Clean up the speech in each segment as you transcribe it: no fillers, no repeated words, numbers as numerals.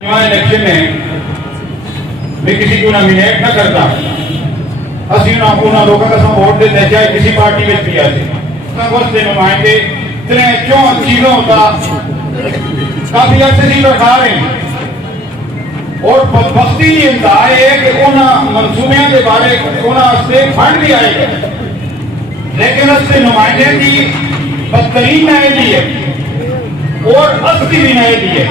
election میں میں کسی کو نامینیٹ نہ کرتا اسی انہوں لوگوں کا ووٹ دیتے ہیں چاہے کسی پارٹی میں بھی آتے سے نمائندے اتنے چون چیزوں کا کافی عرصے سے رکھا رہے ہیں اور بدبختی یہ انتہا ہے کہ انہوں منصوبیاں کے بارے انہوں سے فنڈ بھی آئے گا لیکن اس سے نمائندے کی بدترین نائدی ہے اور اصلی بھی نائدی ہے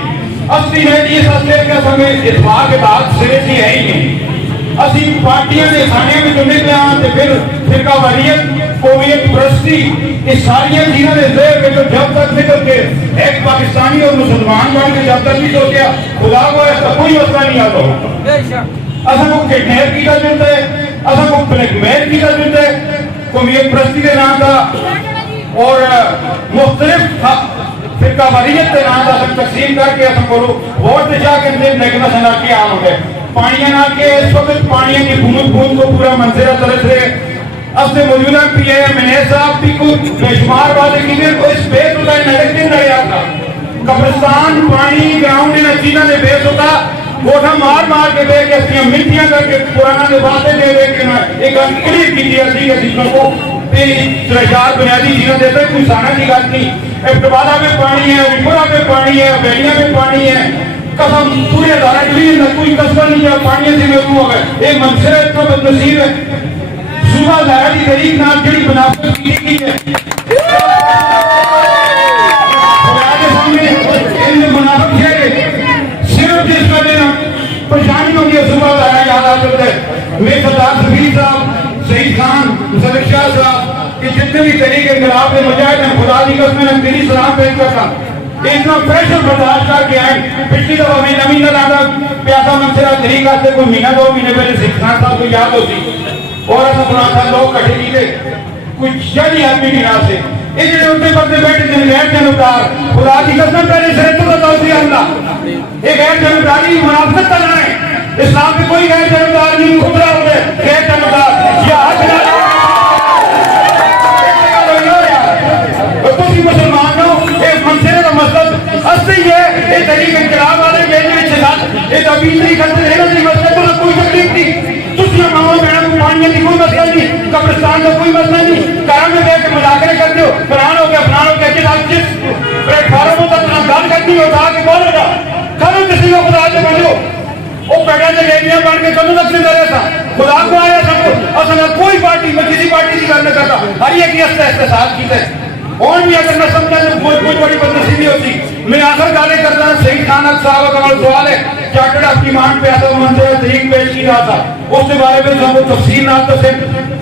اصلی نائدی اس اصلی کے سمیں اتفاق کے بعد سرے سے ہے ہی نہیں اسی پارٹیاں نے خانے میں چنے کے آتے پھر فرقہ واریت قومیت پرستی اس ساری چیزیں نے زیر کہ جو جب تک نکل کے ایک پاکستانی اور مسلمان بن کے جب تک نہیں سوچیا خدا کو ایسا کوئی مسئلہ نہیں آتا ہوگا اصلا کو کڈنیپ کی ضرورت ہے اصلا کو بلیک میل کی ضرورت ہے قومیت پرستی کے نام کا اور مختلف فرقہ واریت کے نام کا تقسیم کر کے اصلا کو ووٹ جا کے لیکن اصلا کی عام ہو گئے پانیاں نہ کے اس وقت پانیاں کی بھوم بھوم کو پورا منظرہ طرح سے اب سے موجودہ پی اے منیر صاحب بھی کو بے شمار والے کی کو اس بیس ہوتا ہے نیگٹیو رہا تھا قبرستان پانی گراؤنڈ ان چیزوں نے بیس ہوتا گوٹھا مار کے دے کے اپنی ملتیاں کر کے پرانا نے باتیں دے دے کے ایک انکلیف کی دیا تھی کہ جس کو ترشار بنیادی چیزیں دیتے ہیں کوئی سانہ کی گات نہیں ابتبادہ میں پانی ہے وپورہ میں پانی ہے بیلیاں میں پانی ہے قسم پورے ادارہ کے لیے کوئی قصبہ نہیں ہے پانی سے محروم ہو گئے ایک منصر اتنا بدنصیب ہے صوبہ ظاہر کی طریق نام جڑی منافقت کی ہے خدا کے سامنے ان منافق ہے صرف جس کا دینا پریشانی ہوگی صوبہ ظاہر یاد آ سکتے ہیں میرے صدار سفیر صاحب سعید خان مصدق شاہ صاحب کہ جتنے بھی طریق انقلاب کے مجاہد ہیں خدا کی قسم میں تیری سلام پیش کرتا اتنا پریشر برداشت کر کے آئے پچھلی دفعہ میں نمی نہ لانا پیاسا منصرہ طریقہ سے کوئی مہینہ 2 مہینے پہلے سعید خان صاحب کو یاد ہوتی اور ایسا قرآن تھا لوگ کٹھے نہیں تھے کچھ جلی آدمی کی نام سے یہ جنہیں ان کے پردے بیٹھے تھے غیر جنوبدار خدا کی قسم پہلے سے تو بتاؤ سی اللہ یہ غیر جنوبداری منافقت کر رہے ہیں اسلام میں کوئی غیر جنوبدار نہیں خبرہ ہو گئے غیر جنوبدار یا حق نہ تسی مسلمان ہو ایک منصرے کا مطلب اصلی یہ ایک طریق انقلاب والے بیجنے کے ساتھ ایک ابھی نہیں کرتے رہنا نہیں مسئلہ تو کوئی تکلیف نہیں تسیاں ماما بہنوں کو پانی کی کوئی مسئلہ نہیں قبرستان کا کوئی مسئلہ نہیں کاروں میں بیٹھ کے مذاکرے کرتے ہو فرحان ہو گیا کہ آپ جس پلیٹ فارموں تک گل کرتی ہو کہا کہ بولو گا کھانو کسی کو خدا سے بنو وہ پیڑا سے لیڈیاں بن کے کدوں تک زندہ رہتا خدا کو آیا سب کو اصلا کوئی پارٹی میں کسی پارٹی کی کرنے کرتا ہر ایک احتساب کیتے اور بھی اگر میں سمجھا تو کوئی بڑی بدنصیبی ہوتی میں آخر گالیں کرتا ہوں سعید خان صاحب کا سوال ہے چارٹرڈ آف ڈیمانڈ پہ ایسا منظر طریق پیش کی رہا تھا اس کے بارے میں سب کو تفصیل نہ تو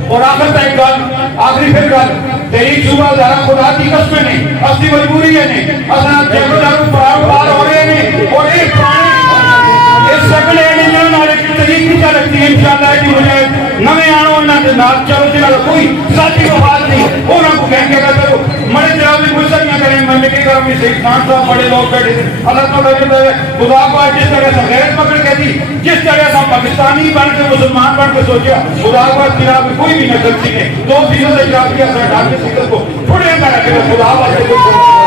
اور آخر تک گل آخری پھر گل تحریک صوبہ ذرا خدا کی قسمیں نہیں اصلی مجبوری ہے نہیں اصلا جگہ جارو پار ہو رہے ہیں اور ایک پرانے اس سیکنڈ ہینڈ انجن والے کی تحریک کی چاہ رکھتی ہے انشاءاللہ کی مجھے نوے آنوں انہاں کے نام چلو چلا کوئی ذاتی مفاد نہیں انہاں کو کہیں گے کرو مرے جناب بھی گزر نہ کریں میں لکھے کروں گی سعید خان صاحب بڑے لوگ بیٹھے تھے اللہ تعالیٰ جب خدا کو آج جس طرح سے غیرت پکڑ کے دی جس طرح سے پاکستانی بن کے مسلمان بن کے سوچیا خدا کو آج جناب کوئی بھی نہ کر سکے 2 چیزوں سے جناب کیا سر ڈال کے سکتے کو تھوڑے اندر رکھے خدا کو